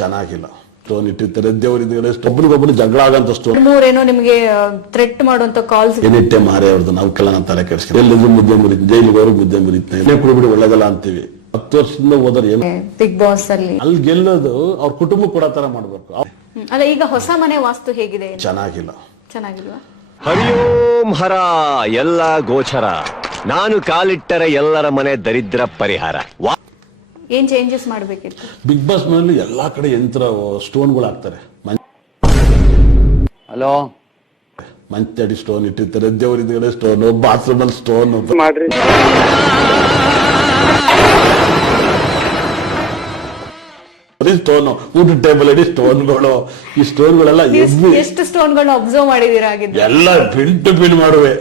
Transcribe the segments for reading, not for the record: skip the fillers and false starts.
ಚೆನ್ನಾಗಿಲ್ಲ. ಸ್ಟೋನ್ ಇಟ್ಟಿರ್ತಾರೆ, ದೇವರಿದ್ದಾರೆ, ಒಬ್ಬನಿಗೊಬ್ಬನು ಜಗಳ ಆಗಂತ ಸ್ಟೋನ್. ಮೂರೇನೋ ನಿಮಗೆ ಥ್ರೆಟ್ ಮಾಡುವಂತ ಕಾಲ್ಸ್ ಏನಿಟ್ಟೆ ಮಾರೇ ಅವ್ರದ್ದು, ನಾವು ಕೆಲ ನಾನು ತಲೆ ಕೆಡಿಸ್ಕೊಂಡು ಎಲ್ಲಿದ್ರು ಮುದ್ದೆ ಮುರಿತು, ಜೈಲಿಗೆ ಹೋದ್ರು ಮುದ್ದೆ ಮುರಿತು, ಕುಡಿಬಿಡಿ ಒಳ್ಳೇದಲ್ಲ ಅಂತೀವಿ. 10 ವರ್ಷದಿಂದ ಹೋದ್ರೆ ಏನು ಬಿಗ್ ಬಾಸ್ ಅಲ್ಲಿ ಗೆಲ್ಲೋದು ಅವ್ರ ಕುಟುಂಬ ಕೂಡ ತರ ಮಾಡ್ಬೇಕು. ಅಲ್ಲ, ಈಗ ಹೊಸ ಮನೆ ವಾಸ್ತು ಹೇಗಿದೆ? ಚೆನ್ನಾಗಿಲ್ವಾ? ಹರಿಯೋಂ ಹರ ಎಲ್ಲ ಗೋಚರ, ನಾನು ಕಾಲಿಟ್ಟರೆ ಎಲ್ಲರ ಮನೆ ದರಿದ್ರ ಪರಿಹಾರ. ಏನ್ ಚೇಂಜಸ್ ಮಾಡ್ಬೇಕಿತ್ತು? ಬಿಗ್ ಬಾಸ್ ನಲ್ಲಿ ಎಲ್ಲಾ ಕಡೆ ಯಂತ್ರ ಸ್ಟೋನ್ಗಳು ಹಾಕ್ತಾರೆ. ಹಲೋ, ಮಂಚಡಿ ಸ್ಟೋನ್ ಇಟ್ಟಿರ್ತಾರೆ, ದೇವರಿದ್ದಾರೆ ಸ್ಟೋನ್, ಬಾತ್ರೂಮ್ ಅಲ್ಲಿ ಸ್ಟೋನ್ ಮಾಡ್ರಿ. ಸ್ಟೋನ್, ಊಟ ಟೇಬಲ್ ಅಡಿ ಸ್ಟೋನ್ಗಳು. ಈ ಸ್ಟೋನ್ಗಳೆಲ್ಲ ಎಷ್ಟು ಸ್ಟೋನ್ಗಳು ಅಬ್ಸರ್ವ್ ಮಾಡಿದೀರಾ? ಎಲ್ಲ ಪಿನ್ ಮಾಡುವೆ.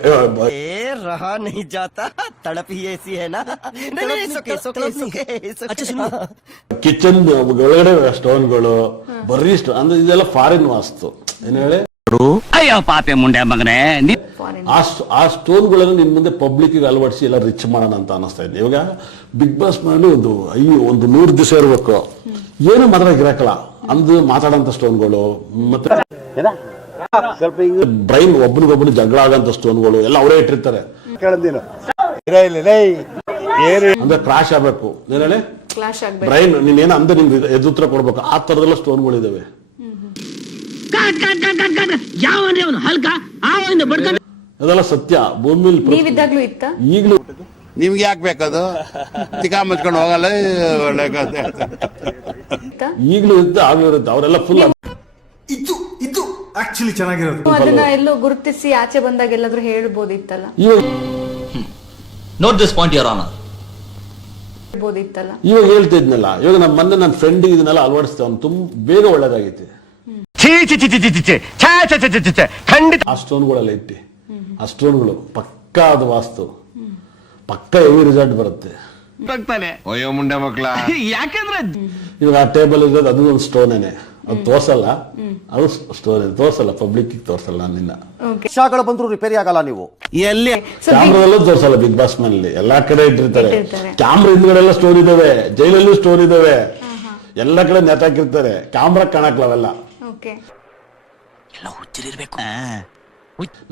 रहा नहीं जाता, तड़प ही ऐसी है ना। ಕಿಚನ್ ಒಳಗಡೆ ಸ್ಟೋನ್ಗಳು, ಬರೀ ಸ್ಟೋನ್ ಅಂದ್ರೆ ಇದೆಲ್ಲ ಫಾರಿನ್ ವಾಸ್ತು. ಏನ್ ಹೇಳಿ, ಅಯ್ಯೋ ಪಾಪೆ ಮುಂಡೆ ಮಗನೇ, ಆ ಸ್ಟೋನ್ಗಳನ್ನು ನಿನ್ ಮುಂದೆ ಪಬ್ಲಿಕ್ ಅಳವಡಿಸಿ ಎಲ್ಲ ರಿಚ್ ಮಾಡೋಣ ಅಂತ ಅನಿಸ್ತಾ ಇದೆ. ಇವಾಗ ಬಿಗ್ ಬಾಸ್ ನಲ್ಲಿ ಒಂದು 100 ದಿವಸ ಇರ್ಬೇಕು, ಏನು ಮಾತ್ರ ಇರಕಲ್ಲ ಅಂದು ಮಾತಾಡಂತ ಸ್ಟೋನ್ಗಳು, ಮತ್ತೆ ಬ್ರೈನ್ ಒಬ್ಬನಿಗೊಬ್ಬನು ಜಗಳ ಆಗಂತ ಸ್ಟೋನ್ಗಳು ಎಲ್ಲ ಅವರೇ ಇಟ್ಟಿರ್ತಾರೆ. ಅಂದ್ರೆ ಕ್ರಾಶ್ ಆಗ್ಬೇಕು, ಏನ್ ಹೇಳಿ, ಬ್ರೈನ್ ನೀನೇನ ಅಂದ್ರೆ ನಿಮ್ಗೆ ಎದುತ್ರ ಕೊಡ್ಬೇಕು, ಆ ತರದೆಲ್ಲ ಸ್ಟೋನ್ಗಳು ಇದಾವೆ. ಅದೆಲ್ಲ ಸತ್ಯ. ಭೂಮಿಲಿ ನೀವಿದ್ದಾಗ್ಲೂ ಇತ್ತ? ಈಗಲೂ ನಿಮ್ಗೆ ಯಾಕೆ ಬೇಕದು? ತಿಕಾ ಮುಚ್ಕೊಂಡು ಹೋಗಲ್ಲ, ಒಳ್ಳೆ ಈಗಲೂ ಇರುತ್ತೆ, ಆಗ್ಲೂ ಇರುತ್ತೆ. ಅವರೆಲ್ಲ ಫುಲ್ ಇದು ಆಕ್ಚುಲಿ ಚೆನ್ನಾಗಿರೋದು. ಅದನ್ನ ಎಲ್ಲೋ ಗುರುತಿಸಿ ಆಚೆ ಬಂದಾಗ ಎಲ್ಲಾದ್ರೂ ಹೇಳ್ಬೋದಿತ್ತಲ್ಲ. Note this point your honour. ಇವಾಗ ಹೇಳ್ತಾ ಇದ್ನಲ್ಲ, ಇವಾಗ ನಮ್ಮ ಮೊನ್ನೆ ನನ್ನ ಫ್ರೆಂಡ್ ಇದನ್ನೆಲ್ಲ ಅಳವಡಿಸ್ತೇವೆ, ಅವ್ನು ತುಂಬಾ ಬೇಗ ಒಳ್ಳೇದಾಗೈತಿ. ಖಂಡಿತ ಆ ಸ್ಟೋನ್ಗಳೆಲ್ಲ ಇಟ್ಟಿ, ಆ ಸ್ಟೋನ್ಗಳು ಪಕ್ಕಾ ಅದು ವಾಸ್ತು, ಪಕ್ಕ ಹೆವಿ ರಿಸಲ್ಟ್ ಬರುತ್ತೆ. ಅಯ್ಯೋ ಮುಂಡೆ ಮಕ್ಳ, ಯಾಕಂದ್ರೆ ಇವಾಗ ಆ ಟೇಬಲ್ ಇರೋದು ಅದು ಒಂದು ಸ್ಟೋನೇನೆ, ಅದು ತೋರ್ಸಲ್ಲ, ಅದು ಸ್ಟೋನ್ ತೋರ್ಸಲ್ಲ, ಪಬ್ಲಿಕ್ ತೋರ್ಸಲ್ಲ. ನಿನ್ನ ಶಾಗಳು ಬಂದ್ರು ರಿಪೇರಿ ಆಗಲ್ಲ. ನೀವು ಎಲ್ಲಿ ಕ್ಯಾಮ್ರಾದಲ್ಲೂ ತೋರ್ಸಲ್ಲ. ಬಿಗ್ ಬಾಸ್ ನಲ್ಲಿ ಎಲ್ಲಾ ಕಡೆ ಇಟ್ಟಿರ್ತಾರೆ ಕ್ಯಾಮ್ರಾ, ಹಿಂದ್ಗಡೆಲ್ಲ ಸ್ಟೋರ್ ಇದಾವೆ, ಜೈಲಲ್ಲೂ ಸ್ಟೋರ್ ಇದಾವೆ, ಎಲ್ಲ ಕಡೆ ನೆತಾಕಿರ್ತಾರೆ, ಕ್ಯಾಮ್ರಾ ಕಾಣಕ್ಲವೆಲ್ಲ.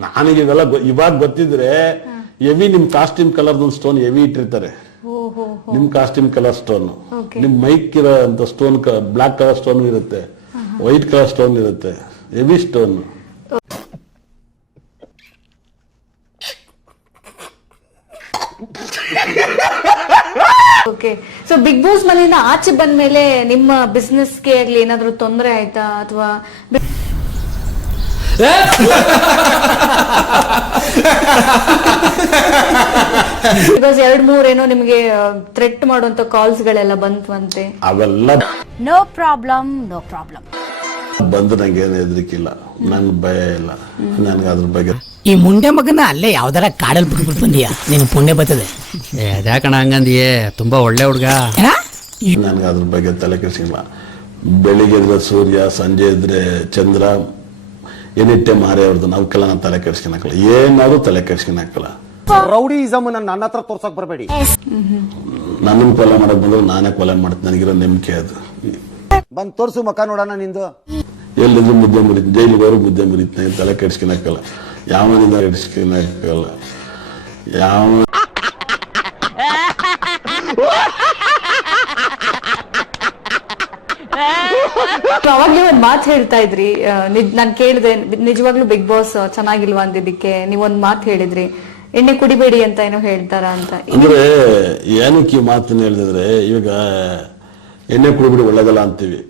ನನಗೆ ಇವೆಲ್ಲ ಇವಾಗ ಗೊತ್ತಿದ್ರೆ, ಹೆವಿ ನಿಮ್ ಕಾಸ್ಟ್ಯೂಮ್ ಕಲರ್ ಸ್ಟೋನ್ ಹೆವಿ ಇಟ್ಟಿರ್ತಾರೆ, ನಿಮ್ ಕಾಸ್ಟ್ಯೂಮ್ ಕಲರ್ ಸ್ಟೋನ್, ನಿಮ್ ಮೈಕ್ ಇರೋ ಅಂತ ಸ್ಟೋನ್, ಬ್ಲಾಕ್ ಕಲರ್ ಸ್ಟೋನ್ ಇರುತ್ತೆ, ವೈಟ್ ಕಲರ್ ಸ್ಟೋನ್ ಇರುತ್ತೆ, heavy stone. Okay, so big boss ಮನೆಯಿಂದ ಆಚೆ ಬಂದ್ಮೇಲೆ ನಿಮ್ಮ ಬಿಸ್ನೆಸ್ ಗೆ ಆಗ್ಲಿ ಏನಾದ್ರು ತೊಂದರೆ ಆಯ್ತಾ? ಅಥವಾ ಬಿಕಾಸ್ 2-3 ಏನೋ ನಿಮಗೆ ಥ್ರೆಟ್ ಮಾಡುವಂತ ಕಾಲ್ಸ್ ಗಳೆಲ್ಲ ಬಂತಂತೆ. ಅವೆಲ್ಲ ನೋ ಪ್ರಾಬ್ಲಮ್ ಬಂದು ನಂಗೆ ಏನು ಹೆದರಿಕಿಲ್ಲ, ನನ್ಗೆ ಭಯ ಇಲ್ಲ, ನನ್ಗೆ ಅದ್ರ ಬಗ್ಗೆ. ಈ ಮುಂಡೆ ಮಗನ ಅಲ್ಲೇ ಯಾವ್ದಾರ ಕಾಡಲ್ ಬಿಟ್ಬಿಟ್ಟು ಬಂದಿಯಾ, ನಿನ್ ಪುಣ್ಯ ಬರ್ತದೆ. ಯಾಕಣ ಹಂಗಂದಿಯೇ, ತುಂಬಾ ಒಳ್ಳೆ ಹುಡ್ಗ. ನನ್ಗೆ ಅದ್ರ ಬಗ್ಗೆ ತಲೆ ಕೆಡಿಸಿಲ್ಲ. ಬೆಳಿಗ್ಗೆ ಇದ್ರೆ ಸೂರ್ಯ, ಸಂಜೆ ಇದ್ರೆ ಚಂದ್ರ, ಏನಿಟ್ಟೆ ಮಾರೇ ಅವ್ರದ್ದು, ನಾವು ಕೆಲ ನಾನು ತಲೆ ಕೆಡಿಸ್ಕೊಳಕಲ್ಲ, ಏನಾದ್ರು ತಲೆ ಕೆಡಿಸ್ಕೊಳಕಲ್ಲ. ರೌಡಿಸಮ್ ನನ್ನ ಹತ್ರ ತೋರ್ಸಕ್ ಬರಬೇಡಿ. ನನ್ನನ್ನು ಕೊಲೆ ಮಾಡಕ್ ಬಂದ್ರೆ ನಾನೇ ಕೊಲೆ ಮಾಡ್ತೀನಿ, ನನಗಿರೋ ನಂಬಿಕೆ ಅದು. ಬಂದ್ ತೋರ್ಸು ಮಕ್ಕ ನೋಡೋಣ ನಿಂದು. ಎಲ್ಲಿದ್ರು ಮುದ್ದೆ ಮುರಿತು, ಜೈಲಿಗೆ ಹೋದ್ರು ಮುದ್ದೆ ಮುರಿತು, ತಲೆ ಕೆಡಿಸ್ಕೊಳಕಲ್ಲ, ಯಾವನಿಂದ ಕೆಡಿಸ್ಕೊಳಕಲ್ಲ, ಯಾವ ಅವಾಗ್ಲೇ ಒಂದ್ ಮಾತು ಹೇಳ್ತಾ ಇದ್ರಿ, ನಾನ್ ಕೇಳಿದೆ ನಿಜವಾಗ್ಲೂ ಬಿಗ್ ಬಾಸ್ ಚೆನ್ನಾಗಿಲ್ವಾ ಅಂದಿದ್ದಕ್ಕೆ ನೀವೊಂದ್ ಮಾತು ಹೇಳಿದ್ರಿ, ಎಣ್ಣೆ ಕುಡಿಬೇಡಿ ಅಂತ ಏನೋ ಹೇಳ್ತಾರ ಅಂತ. ಅಂದ್ರೆ ಏನಕ್ಕೆ ಈ ಮಾತನ್ನ ಹೇಳಿದ್ರೆ, ಇವಾಗ ಎಣ್ಣೆ ಕುಡಿಬಿಡಿ ಒಳ್ಳೇದಲ್ಲ ಅಂತೀವಿ,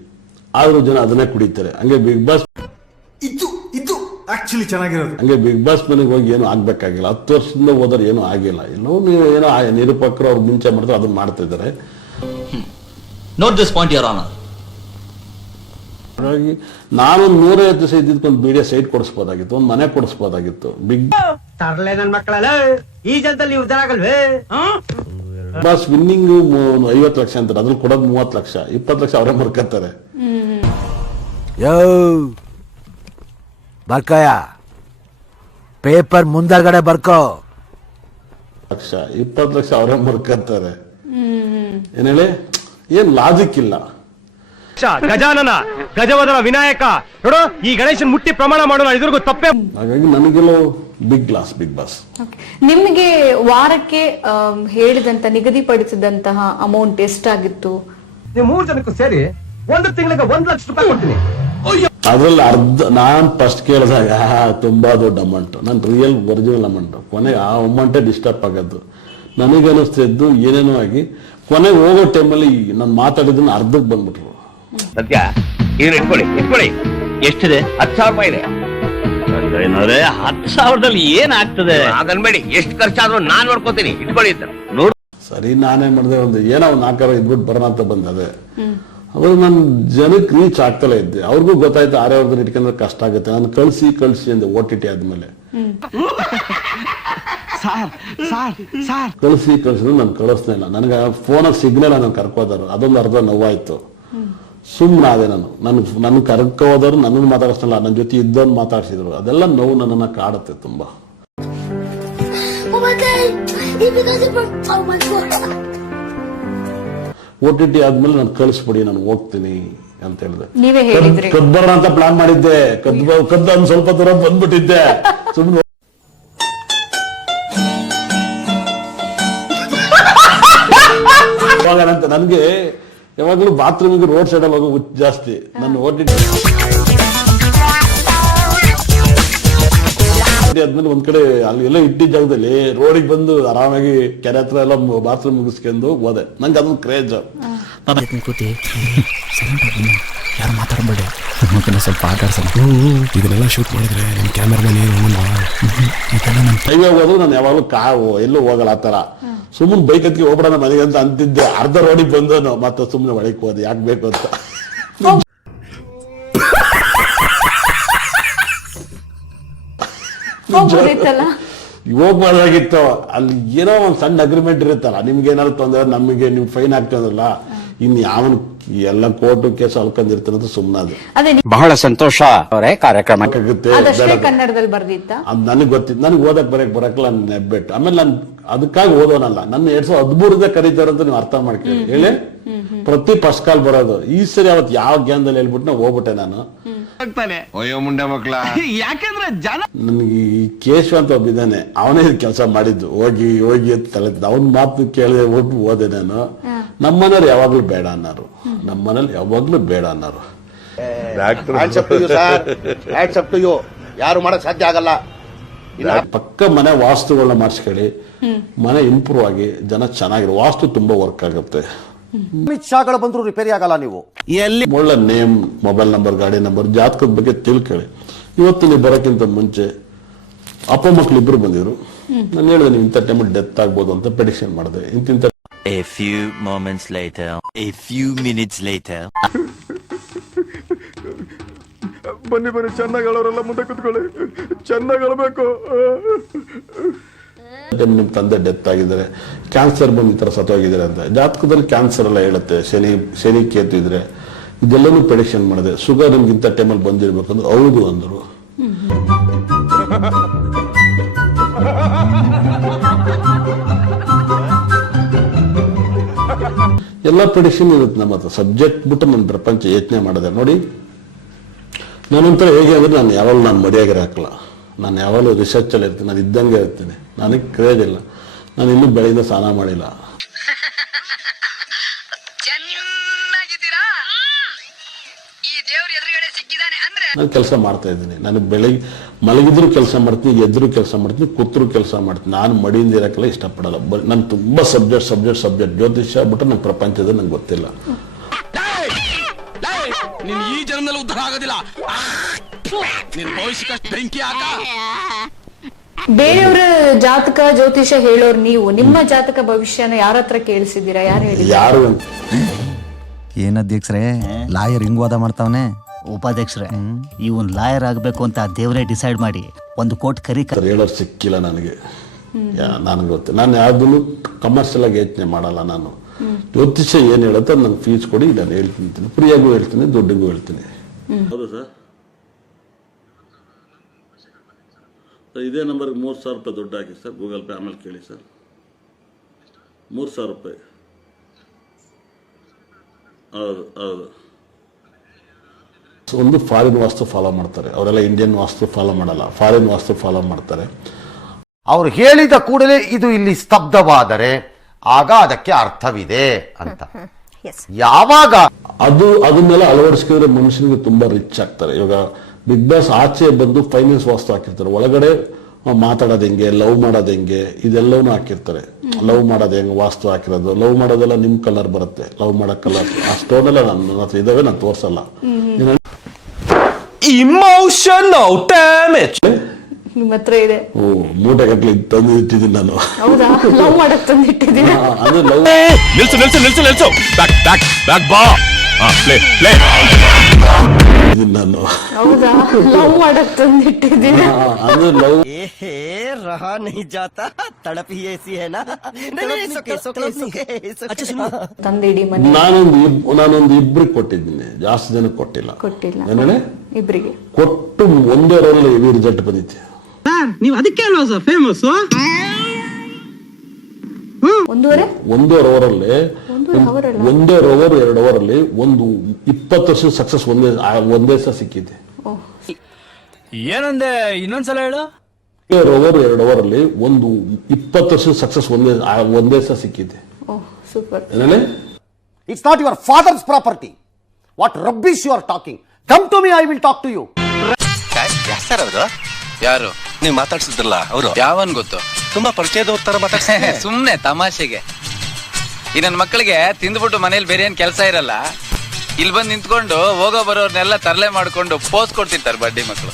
ಆದ್ರೂ ಜನ ಅದನ್ನೇ ಕುಡಿತಾರೆ. ಹಂಗೆ ಬಿಗ್ ಬಾಸ್ ಇದು ಆಕ್ಚುಲಿ ಚೆನ್ನಾಗಿರೋದು. ಹಂಗೆ ಬಿಗ್ ಬಾಸ್ ಮನೆಗೆ ಹೋಗಿ ಏನು ಆಗ್ಬೇಕಾಗಿಲ್ಲ. 10 ವರ್ಷದಿಂದ ಹೋದ್ರೆ ಏನೂ ಆಗಿಲ್ಲ. ಇನ್ನೂ ಏನೋ ನಿರೂಪಕರು ಅವ್ರು ಮುಂಚೆ ಮಾಡ್ತಾರೆ, ಅದನ್ನ ಮಾಡ್ತಾ ಇದ್ದಾರೆ. Note this point your honour. ಹಾಗಾಗಿ ನಾನೊಂದು 150 ದಿವಸ ಇದ್ದಿದ್ಕೊಂದು ಮೀಡಿಯಾ ಸೈಟ್ ಕೊಡಿಸ್ಬೋದಾಗಿತ್ತು, ಒಂದು ಮನೆ ಕೊಡಿಸ್ಬೋದಾಗಿತ್ತು. ಬಿಗ್ ತರಲೆ ನನ್ ಮಕ್ಕಳಲ್ಲ, ಈ ಜನದಲ್ಲಿ ಉದ್ದಾರ ಆಗಲ್ವೇ? ಬಾಸ್ ವಿನ್ನಿಂಗ್ 50 ಲಕ್ಷ ಅಂತಾರೆ, ಅದ್ರಲ್ಲಿ ಕೊಡೋದು 30 ಲಕ್ಷ, 20 ಲಕ್ಷ ಅವರೇ ಮರ್ಕತ್ತಾರೆ. ಬರ್ಕಯ ಪೇಪರ್ ಮುಂದಗಡೆ ಬರ್ಕೋ. 20 ಲಕ್ಷ ಅವರೇ ಮರ್ಕತ್ತಾರೆ. ಏನ್ ಹೇಳಿ, ಏನ್ ಲಾಜಿಕ್ ಇಲ್ಲ. ಗಜಾನನ ಗಜವದನ ವಿನಾಯಕ ನೋಡು ಈ ಗಣೇಶನ್ ಮುಟ್ಟಿ ಪ್ರಮಾಣ ಮಾಡೋಣ ಇದ್ರಿಗೂ ತಪ್ಪೇ. ಹಾಗಾಗಿ ನನಗೆಲ್ಲೋ ಬಿಗ್ ಬಾಸ್. ನಿಮ್ಗೆ ವಾರಕ್ಕೆ ಹೇಳಿದಂತ ನಿಗದಿಪಡಿಸಿದಂತಹ ಅಮೌಂಟ್ ಎಷ್ಟಾಗಿತ್ತು? ನೀವು 3 ಜನಕ್ಕೂ ಸೇರಿ ಒಂದು ತಿಂಗಳಿಗೆ 1 ಲಕ್ಷ ರೂಪಾಯಿ ಕೊಡ್ತೀನಿ. ಅದ್ರಲ್ಲಿ ಅರ್ಧ ನಾನ್ ಫಸ್ಟ್ ಕೇಳಿದಾಗ ತುಂಬಾ ದೊಡ್ಡ ಅಮೌಂಟ್, ನನ್ ರಿಯಲ್ ಒರಿಜಿನಲ್ ಅಮೌಂಟ್. ಕೊನೆಗೆ ಆ ಅಮೌಂಟೇ ಡಿಸ್ಟರ್ಬ್ ಆಗೋದು. ನನಗನ್ನಿಸ್ತಿದ್ದು ಏನೇನೋ ಆಗಿ ಕೊನೆಗೆ ಹೋಗೋ ಟೈಮಲ್ಲಿ ನಾನು ಮಾತಾಡಿದ್ದನ್ನ ಅರ್ಧಕ್ಕೆ ಬಂದ್ಬಿಟ್ರು. ಸದ್ಯ ಇದನ್ನ ಇಟ್ಕೊಳ್ಳಿ ಎಷ್ಟಿದೆ? 10,000 ರೂಪಾಯಿ ಇದೆ. 10,000ದಲ್ಲಿ ಏನಾಗ್ತದೆ ಅದನ್ಬೇಡಿ, ಎಷ್ಟು ಖರ್ಚಾದ್ರೂ ನಾನ್ ನೋಡ್ಕೋತೀನಿ, ಇಟ್ಕೊಳ್ಳಿ ನೋಡು. ಸರಿ, ನಾನೇನ್ ಮಾಡಿದೆ, ಒಂದು ಏನೋ ಒಂದು 4 ಇದ್ಬಿಟ್ಟು ಬರೋಣ ಅಂತ ಬಂದದೆ. ಅವಾಗ ನಾನು ಜನಕ್ಕೆ ರೀಚ್ ಆಗ್ತಲೇ ಇದ್ದೆ. ಅವ್ರಿಗೂ ಗೊತ್ತಾಯ್ತು 6,000 ಇಟ್ಕೊಂಡ್ರೆ ಕಷ್ಟ ಆಗುತ್ತೆ. ನಾನು ಕಳ್ಸಿ ಅಂದೆ OTT ಆದ್ಮೇಲೆ. ಕಳ್ಸಿ ನಾನು ಕಳಿಸ್ತಾ ಇಲ್ಲ. ನನಗೆ ಫೋನಾಗ ಸಿಗ್ನಲ್ ನಾನು ಕರ್ಕೋದಾರು, ಅದೊಂದು ಅರ್ಧ ನೋವಾಯ್ತು. ಸುಮ್ಮನಾದೆ ನನ್ನ ಕರ್ಕೋದವ್ರು ನನ್ನನ್ನು ಮಾತಾಡಿಸಲ್ಲ, ನನ್ನ ಜೊತೆ ಇದ್ದವ್ನು ಮಾತಾಡ್ಸಿದ್ರು. ಅದೆಲ್ಲ ನೋವು ನನ್ನನ್ನ ಕಾಡುತ್ತೆ ತುಂಬಾ. OTT ಆದ್ಮೇಲೆ ನಾನು ಕಳಿಸ್ಬಿಡಿ, ನಾನು ಹೋಗ್ತೀನಿ ಅಂತ ಹೇಳಿದೆ. ನೀವೇ ಹೇಳಿದ್ರಿ. ಕದ್ಬರೋಣ ಅಂತ ಪ್ಲಾನ್ ಮಾಡಿದ್ದೆ. ಕದ್ದು ಒಂದ್ ಸ್ವಲ್ಪ ದೂರ ಬಂದ್ಬಿಟ್ಟಿದ್ದೆ ಸುಮ್ಮನೆ. ನನ್ಗೆ ಯಾವಾಗ್ಲೂ ಬಾತ್ರೂಮಿಗೆ ರೋಡ್ ಸೈಡ್ ಅಲ್ಲಿ ಹೋಗೋ ಜಾಸ್ತಿ. ನನ್ನ OTT ಆದ್ಮೇಲೆ ಒಂದ್ ಕಡೆ ಅಲ್ಲಿ ಎಲ್ಲ ಇಟ್ಟಿದ್ದ ಜಾಗದಲ್ಲಿ ರೋಡಿಗೆ ಬಂದು ಆರಾಮಾಗಿ ಕೆರೆ ಹತ್ರ ಎಲ್ಲ ಬಾತ್ರೂಮ್ ಮುಗಿಸ್ಕೊಂಡು ಹೋದೆ. ನಂಗೆ ಅದೊಂದು ಕ್ರೇಜ್. ಕೂತಿ ಯಾರು ಮಾತಾಡಬೇಡಿ, ಸ್ವಲ್ಪ ಆಟಾಡ್ಸೋಣ. ಇದನ್ನೆಲ್ಲ ಶೂಟ್ ಮಾಡಿದ್ರೆ ನಿಮ್ಮ ಕ್ಯಾಮ್ರಾಮನ್ ಹೈವೇ ಹೋದ್ರು ನಾನು ಯಾವಾಗಲೂ ಎಲ್ಲೂ ಹೋಗಲ್ಲ ಆ ತರ. ಸುಮ್ಮನೆ ಬೈಕ್ ಹತ್ತಿ ಹೋಗ್ಬಿಡೋಣ ಮನೆಗೆ ಅಂತ ಅಂತಿದ್ದೆ. ಅರ್ಧ ರೋಡಿಗೆ ಬಂದನು ಮತ್ತೆ ಸುಮ್ಮನೆ ಒಳಗೆ ಹೋದೆ, ಯಾಕೆ ಬೇಕು ಅಂತ. ಹೋಗ್ಬಾರ್ದಾಗಿತ್ತು. ಅಲ್ಲಿ ಏನೋ ಒಂದ್ ಸಣ್ಣ ಅಗ್ರಿಮೆಂಟ್ ಇರುತ್ತಲ್ಲ, ನಿಮ್ಗೆ ಏನಾದ್ರು ತೊಂದ್ರೆ, ನಮಗೆ ನೀವು ಫೈನ್ ಆಗ್ತದಲ್ಲ, ಇನ್ ಯಾವನ್ ಎಲ್ಲ ಕೋರ್ಟು ಕೇಸ್ ಅಲ್ಕೊಂಡಿರ್ತಾನಂತ ಸುಮ್ಮನಾದ. ಬಹಳ ಸಂತೋಷ ಅವರೇ ಕಾರ್ಯಕ್ರಮ ಕನ್ನಡದಲ್ಲಿ ಬರ್ದಿತ್ತ. ಅದ್ ನನಗೆ ಗೊತ್ತಿತ್ತು. ನನಗೆ ಓದಕ್ ಬರಕ್ಲ ನೆಬ್ಬೆಟ್ಟು. ಆಮೇಲೆ ನಾನು ಅದಕ್ಕಾಗಿ ಓದೋನಲ್ಲ. ನನ್ನ 2013 ಕರೀತಾರಂತ ನೀವು ಅರ್ಥ ಮಾಡ್ಕೊಳ್ಳಿ. ಹೇಳಿ, ಪ್ರತಿ ಫಸ್ಟ್ ಕಾಲ್ ಬರೋದು. ಈ ಸರಿ ಅವತ್ತು ಯಾವ ಜ್ಞಾನದಲ್ಲಿ ಹೇಳ್ಬಿಟ್ಟು ನಾವು ಹೋಗ್ಬಿಟ್ಟೆ ನಾನು. ಅಯ್ಯೋ ಮುಂಡೆ ಮಕ್ಳ, ಯಾಕೆಂದ್ರೆ ಜನ ನನಗೆ ಈ ಕೇಶವ ಅಂತ ಒಬ್ಬಿದ್ದಾನೆ, ಅವನೇ ಕೆಲಸ ಮಾಡಿದ್ದು. ಹೋಗಿ ಅಂತ ತಲೆದ್ದು. ಅವನ್ ಮಾತು ಕೇಳಿದೆ ಹೋಗ್ಬಿಟ್ಟು ಓದೆ ನಾನು. ನಮ್ಮನೇಲಿ ಯಾವಾಗ್ಲೂ ಬೇಡ ಅನ್ನೋರು. ಯಾರು ಮಾಡಕ್ ಸಾಧ್ಯ ಆಗಲ್ಲ. ಪಕ್ಕ ಮನೆ ವಾಸ್ತುಗಳನ್ನ ಮಾಡಿಸ್ಕೊಳ್ಳಿ, ಮನೆ ಇಂಪ್ರೂವ್ ಆಗಿ ಜನ ಚೆನ್ನಾಗಿರೋ ವಾಸ್ತು ತುಂಬಾ ವರ್ಕ್ ಆಗುತ್ತೆ. ಅಮಿತ್ ಶಾಗಳು ಬಂದ್ರು ರಿಪೇರಿ ಆಗಲ್ಲ. ನೀವು ಒಳ್ಳೆ ನೇಮ್, ಮೊಬೈಲ್ ನಂಬರ್, ಗಾಡಿ ನಂಬರ್, ಜಾತಕದ ಬಗ್ಗೆ ತಿಳ್ಕೊಳ್ಳಿ. ಇವತ್ತು ನೀವು ಬರೋಕ್ಕಿಂತ ಮುಂಚೆ ಅಪ್ಪ ಮಕ್ಳು ಇಬ್ರು ಬಂದಿದ್ರು. ನಾನು ಹೇಳಿದೆ ನೀವು ಇಂಥ ಟೈಮಲ್ಲಿ ಡೆತ್ ಆಗ್ಬೋದು ಅಂತ ಪ್ರೆಡಿಕ್ಷನ್ ಮಾಡಿದೆ. ಇಂತಿಂತ A few moments later, a few minutes later. ಬನ್ನಿ ಚೆನ್ನಾಗಿ ಹೇಳೋರೆಲ್ಲ ಮುಂದೆ ಕೂತ್ಕೊಳ್ಳಿ, ಚೆನ್ನಾಗಿ ಹೇಳ್ಬೇಕು. ನಿಮ್ ತಂದೆ ಡೆತ್ ಆಗಿದ್ದಾರೆ, ಕ್ಯಾನ್ಸರ್ ಬಂದು ಈ ತರ ಸತ್ತೋಗಿದ್ದಾರೆ ಅಂತ. ಜಾತಕದಲ್ಲಿ ಕ್ಯಾನ್ಸರ್ ಎಲ್ಲ ಹೇಳುತ್ತೆ. ಶನಿ ಕೇತು ಇದ್ರೆ ಇದೆಲ್ಲನೂ ಪ್ರೆಡಿಕ್ಷನ್ ಮಾಡಿದೆ. ಶುಗರ್ ನಿಮ್ಗೆ ಇಂಥ ಟೈಮಲ್ಲಿ ಬಂದಿರ್ಬೇಕಂದ್ರೆ ಹೌದು ಅಂದ್ರು. ಎಲ್ಲ ಪ್ರೆಡಿಕ್ಷನ್ ಇರುತ್ತೆ ನಮ್ಮ ಹತ್ರ. ಸಬ್ಜೆಕ್ಟ್ ಬಿಟ್ಟು ನನ್ನ ಪ್ರಪಂಚ ಯೋಚನೆ ಮಾಡಿದೆ ನೋಡಿ. ನಾನಂತರ ಹೇಗೆ ಅಂದ್ರೆ ನಾನು ಯಾವಾಗಲೂ ನಾನು ಮರ್ಯಾದೆ ಹಾಕಲ್ಲ. ನಾನು ಯಾವಾಗಲೂ ರಿಸರ್ಚ್ ಅಲ್ಲಿ ಇರ್ತೀನಿ. ನಾನು ಇದ್ದಂಗೆ ಇರ್ತೀನಿ. ನನಗೆ ಕ್ರೇಜ್ ಇಲ್ಲ. ನಾನು ಇನ್ನೂ ಬೆಳಿಗ್ಗೆ ಸ್ನಾನ ಮಾಡಿಲ್ಲ. ನಾನು ಕೆಲಸ ಮಾಡ್ತಾ ಇದ್ದೀನಿ. ನಾನು ಬೆಳಿಗ್ಗೆ ಮಲಗಿದ್ರು ಕೆಲಸ ಮಾಡ್ತೀನಿ, ಎದ್ರು ಕೆಲಸ ಮಾಡ್ತೀನಿ, ಕೂತ್ರು ಕೆಲಸ ಮಾಡ್ತೀನಿ. ನಾನು ಮಡಿಯಿಂದ ಇರಕ್ಕೆಲ್ಲ ಇಷ್ಟಪಡಲ್ಲ. ನಾನು ತುಂಬಾ ಸಬ್ಜೆಕ್ಟ್ ಜ್ಯೋತಿಷ್ಯ ಬಿಟ್ಟು ನನ್ನ ಪ್ರಪಂಚದ ನಂಗೆ ಗೊತ್ತಿಲ್ಲ. ನೀನ್ ಈ ಜನ್ಮದಲ್ಲಿ ಉದ್ಧಾರ ಆಗೋದಿಲ್ಲ. ನಿನ್ ಭವಿಷ್ಯಕ್ಕೆ ಬೆಂಕಿ ಹಾಕ. ಬೇರೆಯವರ ಜಾತಕ ಜ್ಯೋತಿಷ ಹೇಳೋರು ನೀವು, ನಿಮ್ಮ ಜಾತಕ ಭವಿಷ್ಯನ ಯಾರ ಹತ್ರ ಕೇಳಿಸಿದ್ದೀರಾ? ಯಾರು ಹೇಳಿದ್ರು? ಯಾರು ಏನಧ್ಯಕ್ಷರೇ ಲಾಯರ್ ಹಿಂಗ್ ವಾದ ಮಾಡ್ತಾವನೆ? ಉಪಾಧ್ಯಕ್ಷರೇ, ಇವನ್ ಲಾಯರ್ ಆಗ್ಬೇಕು ಅಂತ ದೇವರೇ ಡಿಸೈಡ್ ಮಾಡಿ 1 ಕೋಟಿ ಕರಿ ಹೇಳೋರು ಸಿಕ್ಕಿಲ್ಲ ನನಗೆ. ನನಗೆ ಗೊತ್ತಿಲ್ಲ. ನಾನು ಯಾವ್ದನ್ನು ಕಮರ್ಷಿಯಲ್ ಆಗಿ ಯೋಚನೆ ಮಾಡಲ್ಲ. ನಾನು ಜ್ಯೋತಿಷ್ಯ ಏನ್ ಹೇಳುತ್ತೆ ನಂಗೆ ಫೀಸ್ ಕೊಡಿ, ನಾನು ಹೇಳ್ತೀನಿ. ಫ್ರೀಯಾಗೂ ಹೇಳ್ತೀನಿ, ದುಡ್ಡಿಗೂ ಹೇಳ್ತೀನಿ. ಹೌದು ಸರ್. ಇದೇ ನಂಬರ್ಗೆ 3,000 ರೂಪಾಯಿ ದುಡ್ಡು ಹಾಕಿ ಸರ್, ಗೂಗಲ್ ಪೇ. ಆಮೇಲೆ ಕೇಳಿ ಸರ್. 3,000 ರೂಪಾಯಿ. ಹೌದು. ಒಂದು ಫಾರಿನ್ ವಾಸ್ತು ಫಾಲೋ ಮಾಡ್ತಾರೆ, ಅವರೆಲ್ಲ ಇಂಡಿಯನ್ ವಾಸ್ತು ಫಾಲೋ ಮಾಡಲ್ಲ, ಫಾರಿನ್ ವಾಸ್ತು ಫಾಲೋ ಮಾಡ್ತಾರೆ. ಅವ್ರು ಹೇಳಿದ ಕೂಡಲೇ ಇದು ಇಲ್ಲಿ ಸ್ತಬ್ಧವಾದರೆ ಆಗ ಅದಕ್ಕೆ ಅರ್ಥವಿದೆ ಅಂತ. ಯಾವಾಗ ಅದನ್ನೆಲ್ಲ ಅಳವಡಿಸಿದ್ರೆ ಮನುಷ್ಯನಿಗೆ ತುಂಬಾ ರಿಚ್ ಆಗ್ತಾರೆ. ಇವಾಗ ಬಿಗ್ ಬಾಸ್ ಆಚೆ ಬಂದು ಫೈನಾನ್ಸ್ ವಾಸ್ತು ಹಾಕಿರ್ತಾರೆ, ಒಳಗಡೆ ಮಾತಾಡೋದು ಹೆಂಗೆ, ಲವ್ ಮಾಡೋದು ಹೆಂಗೆ, ಇದೆಲ್ಲವೂ ಹಾಕಿರ್ತಾರೆ. ಲವ್ ಮಾಡೋದು ಹೆಂಗೆ ವಾಸ್ತು ಹಾಕಿರೋದು, ಲವ್ ಮಾಡೋದೆಲ್ಲ ನಿಮ್ ಕಲರ್ ಬರುತ್ತೆ, ಲವ್ ಮಾಡೋ ಕಲರ್ ಆ ಸ್ಟೋನ್ ಎಲ್ಲ ನನ್ನ ಹತ್ರ ಇದಾವೆ, ನಾನು ತೋರ್ಸಲ್ಲ. ಇಮೋಷನಲ್ ಡ್ಯಾಮೇಜ್ ನಿಮ್ ಹತ್ರ ಇದೆ. ಮೂಟೆ ಗಟ್ಲಿ ತಂದು ಇಟ್ಟಿದ್ದೀನಿ ನಾನು. ಹೌದಾ? ಲವ್ ಮಾಡಕ್ ತಂದಿಟ್ಟಿದ್ದೀರಾ? ಅದು ಲವ್. ನಿಲ್ಸು ನಿಲ್ಸು ನಿಲ್ಸು ನಿಲ್ಸು, ಬ್ಯಾಕ್ ಬ್ಯಾಕ್ ಬ್ಯಾಕ್ ಬಾ. ಪ್ಲೇ ಪ್ಲೇ ನಾನು. ಹೌದಾ? ಲವ್ ಮಾಡಕ್ ತಂದಿಟ್ಟಿದ್ದೀರಾ? ಅದು ಲವ್. ರಹಾ ನಹೀ ಜಾತಾ ತಡಪ್ ಹಿ ಐಸಿ ಹೈ ನಾ. ತಂದಿಡಿ ಮನೆ. ನಾನೊಂದು ಇಬ್ರಿಗೆ ಕೊಟ್ಟಿದ್ದೀನಿ, ಜಾಸ್ತಿ ಜನಕ್ಕೆ ಕೊಟ್ಟಿಲ್ಲ. ಕೊಟ್ಟಿಲ್ಲ, ಇಬ್ರಿಗೆ ಕೊಟ್ಟು ಒಂದೇ ರೋಲ್ ಹೆವಿ ರಿಸಲ್ಟ್ ಬಂದಿತ್ತು. ನೀವು ಅದಕ್ಕೆ ಅಲ್ವಾ ಸರ್ ಫೇಮಸ್? ಒಂದೂವರೆ ಅವರಲ್ಲಿ 2 ಅವರಲ್ಲಿ ಒಂದು 20% ಸಕ್ಸಸ್ ಒಂದೇ ಸಹ ಸಿಕ್ಕಿದೆ. ಏನಂದೆ, ಇನ್ನೊಂದ್ಸಲ ಹೇಳು. 2 ಅವರಲ್ಲಿ ಒಂದು 20% ಸಕ್ಸಸ್ ಒಂದೇ ಸಹ ಸಿಕ್ಕಿದೆ. Super. It's not your father's property. What rubbish you are talking? Come to me, I will talk to you. Sir ಅವರು ಯಾರು ನೀವು ಮಾತಾಡ್ಸಿದ್ರಲ್ಲ ಅವರು ಯಾವನ್ ಗೊತ್ತು? ತುಂಬಾ ಪರಿಚಯದವ್ರ ತರ ಮಾತಾಡ್ತಾರೆ. ಸುಮ್ನೆ ತಮಾಷೆಗೆ. ಈ ನನ್ನ ಮಕ್ಕಳಿಗೆ ತಿಂದ್ಬಿಟ್ಟು ಮನೇಲಿ ಬೇರೆ ಏನ್ ಕೆಲಸ ಇರಲ್ಲ, ಇಲ್ಲಿ ಬಂದು ನಿಂತ್ಕೊಂಡು ಹೋಗೋ ಬರೋರ್ನೆಲ್ಲ ತರಲೆ ಮಾಡ್ಕೊಂಡು ಪೋಸ್ ಕೊಡ್ತಿರ್ತಾರೆ ಬಡ್ಡಿ ಮಕ್ಕಳು.